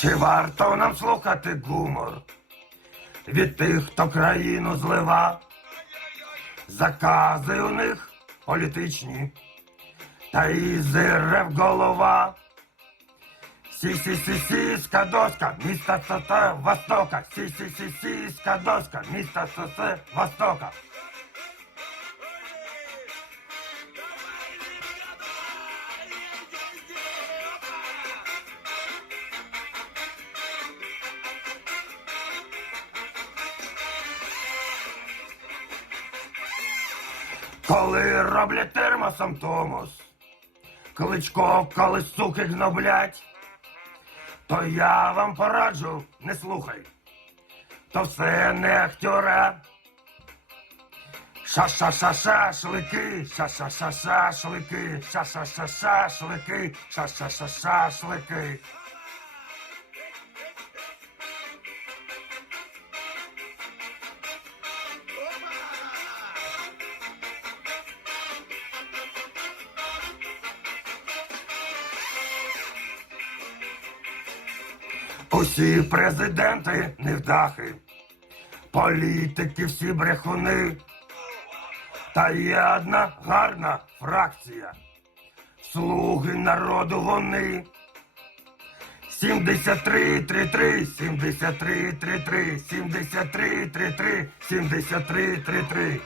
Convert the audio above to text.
Чи варто нам слухати гумор від тих, хто країну злива? Закази у них політичні, та і зирев голова. Сі-сі-сі-сі, скадоска, місто ЦЦ Востока. Сі-сі-сі-сі, скадоска, місто ЦЦ Востока. Коли роблять термосом Томос, кличко, коли суки гноблять, то я вам пораджу, не слухай. То все не актера. Ша-ша-ша-шашлики, ша-ша-ша-шашлики, ша-ша-ша-шашлики, ша-ша-ша-шашлики. Усі президенти невдахи, політики всі брехуни. Та є одна гарна фракція. Слуги народу вони. 73 33 73 33 73 33 73 33